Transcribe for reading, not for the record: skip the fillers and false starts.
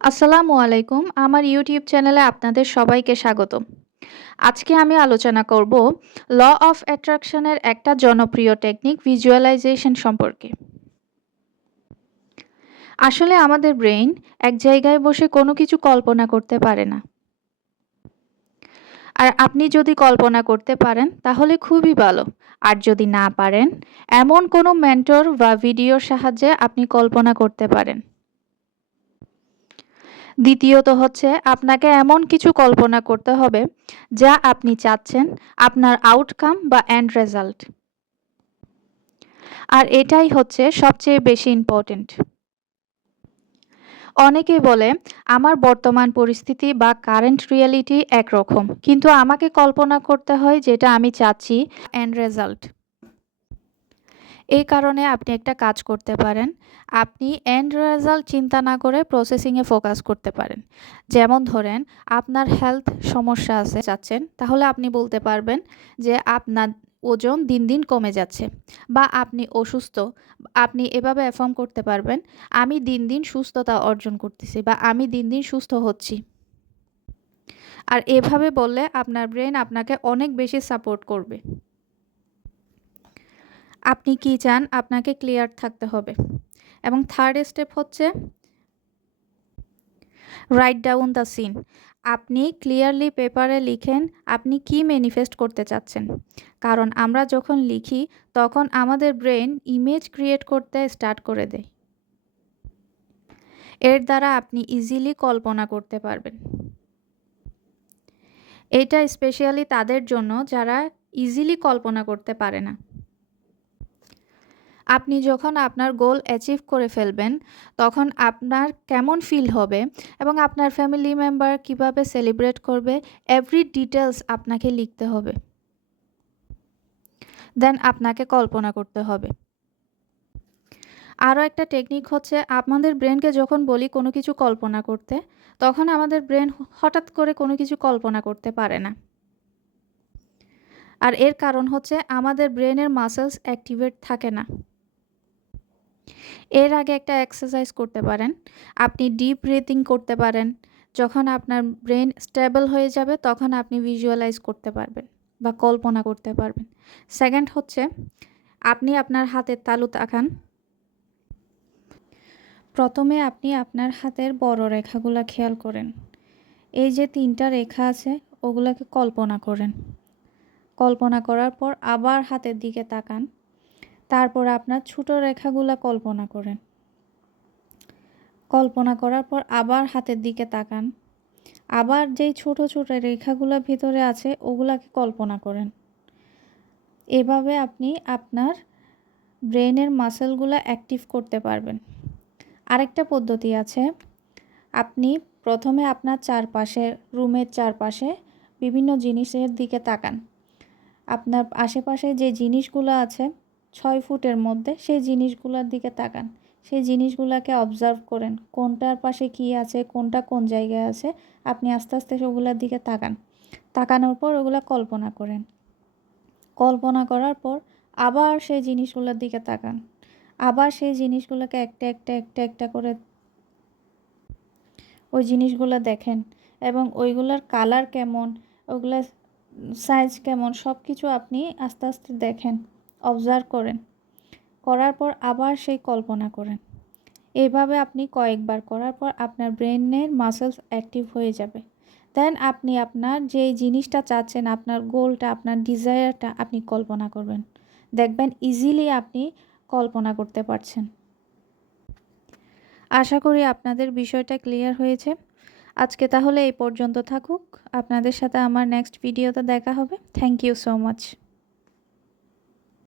আসসালামু আলাইকুম। আমার ইউটিউব চ্যানেলে আপনাদের সবাইকে স্বাগতম। আজকে আমি আলোচনা করব ল অফ অ্যাট্রাকশনের একটা জনপ্রিয় টেকনিক ভিজুয়ালাইজেশন সম্পর্কে। আসলে আমাদের ব্রেইন এক জায়গায় বসে কোনো কিছু কল্পনা করতে পারে না। আর আপনি যদি কল্পনা করতে পারেন তাহলে খুবই ভালো। আর যদি না পারেন, এমন কোনো মেন্টর বা ভিডিওর সাহায্যে আপনি কল্পনা করতে পারেন। দ্বিতীয়ত হচ্ছে আপনাকে এমন কিছু কল্পনা করতে হবে যা আপনি চাচ্ছেন, আপনার আউটকাম বা এন্ড রেজাল্ট। আর এটাই হচ্ছে সবচেয়ে বেশি ইম্পর্টেন্ট। অনেকেই বলে আমার বর্তমান পরিস্থিতি বা কারেন্ট রিয়েলিটি একরকম, কিন্তু আমাকে কল্পনা করতে হয় যেটা আমি চাচ্ছি, এন্ড রেজাল্ট। এই কারণে আপনি একটা কাজ করতে পারেন। আপনি এন্ড রেজাল্ট চিন্তা না করে প্রসেসিংয়ে ফোকাস করতে পারেন। যেমন ধরেন আপনার হেলথ সমস্যা আছে চাচ্ছেন, তাহলে আপনি বলতে পারবেন যে আপনার ওজন দিন দিন কমে যাচ্ছে বা আপনি অসুস্থ। আপনি এভাবে অ্যাফার্ম করতে পারবেন, আমি দিন দিন সুস্থতা অর্জন করতেছি বা আমি দিন দিন সুস্থ হচ্ছি। আর এভাবে বললে আপনার ব্রেন আপনাকে অনেক বেশি সাপোর্ট করবে। আপনি কি চান আপনাকে ক্লিয়ার থাকতে হবে। এবং থার্ড স্টেপ হচ্ছে রাইট ডাউন দ্য সিন। আপনি ক্লিয়ারলি পেপারে লিখেন আপনি কি ম্যানিফেস্ট করতে চাচ্ছেন। কারণ আমরা যখন লিখি তখন আমাদের ব্রেন ইমেজ ক্রিয়েট করতে স্টার্ট করে দেয়। এর দ্বারা আপনি ইজিলি কল্পনা করতে পারবেন। এটা স্পেশালি তাদের জন্য যারা ইজিলি কল্পনা করতে পারে না। আপনি যখন আপনার গোল অ্যাচিভ করে ফেলবেন, তখন আপনার কেমন ফিল হবে এবং আপনার ফ্যামিলি মেম্বার কিভাবে সেলিব্রেট করবে, এভরি ডিটেলস আপনাকে লিখতে হবে। দেন আপনাকে কল্পনা করতে হবে। আরও একটা টেকনিক হচ্ছে আমাদের ব্রেনকে যখন বলি কোনো কিছু কল্পনা করতে, তখন আমাদের ব্রেন হঠাৎ করে কোনো কিছু কল্পনা করতে পারে না। আর এর কারণ হচ্ছে আমাদের ব্রেনের মাসেলস অ্যাক্টিভেট থাকে না। এর আগে একটা এক্সারসাইজ করতে পারেন। আপনি ডিপ ব্রিথিং করতে পারেন। যখন আপনার ব্রেন স্টেবল হয়ে যাবে তখন আপনি ভিজুয়ালাইজ করতে পারবেন বা কল্পনা করতে পারবেন। সেকেন্ড হচ্ছে আপনি আপনার হাতের তালু তাকান। প্রথমে আপনি আপনার হাতের বড় রেখাগুলো খেয়াল করেন। এই যে 3টা রেখা আছে ওগুলোকে কল্পনা করেন। কল্পনা করার পর আবার হাতের দিকে তাকান। তারপর আপনার ছোট রেখাগুলো কল্পনা করেন। কল্পনা করার পর আবার হাতের দিকে তাকান। আবার যেই ছোট ছোট রেখাগুলো ভিতরে আছে ওগুলাকে কল্পনা করেন। এভাবে আপনি আপনার ব্রেনের মাসেলগুলো অ্যাক্টিভ করতে পারবেন। আরেকটা পদ্ধতি আছে। আপনি প্রথমে আপনার চারপাশে, রুমের চারপাশে বিভিন্ন জিনিসের দিকে তাকান। আপনার আশেপাশে যে জিনিসগুলো আছে 6 ফুটের মধ্যে, সেই জিনিসগুলোর দিকে তাকান। সেই জিনিসগুলোকে অবজার্ভ করেন, কোনটার পাশে কী আছে, কোনটা কোন জায়গায় আছে। আপনি আস্তে আস্তে সেগুলোর দিকে তাকান। তাকানোর পর ওগুলো কল্পনা করেন। কল্পনা করার পর আবার সেই জিনিসগুলোর দিকে তাকান। আবার সেই জিনিসগুলোকে একটা একটা একটা একটা করে ওই জিনিসগুলো দেখেন এবং ওইগুলোর কালার কেমন, ওগুলার সাইজ কেমন, সব কিছু আপনি আস্তে আস্তে দেখেন, অবজার্ভ করেন। করার পর আবার সেই কল্পনা করেন। এইভাবে আপনি কয়েকবার করার পর আপনার ব্রেনের মাসেলস অ্যাক্টিভ হয়ে যাবে। দেন আপনি আপনার যেই জিনিসটা চাচ্ছেন, আপনার গোলটা, আপনার ডিজায়ারটা আপনি কল্পনা করবেন। দেখবেন ইজিলি আপনি কল্পনা করতে পারছেন। আশা করি আপনাদের বিষয়টা ক্লিয়ার হয়েছে। আজকে তাহলে এই পর্যন্ত থাকুক। আপনাদের সাথে আমার নেক্সট ভিডিওতে দেখা হবে। Thank you so much.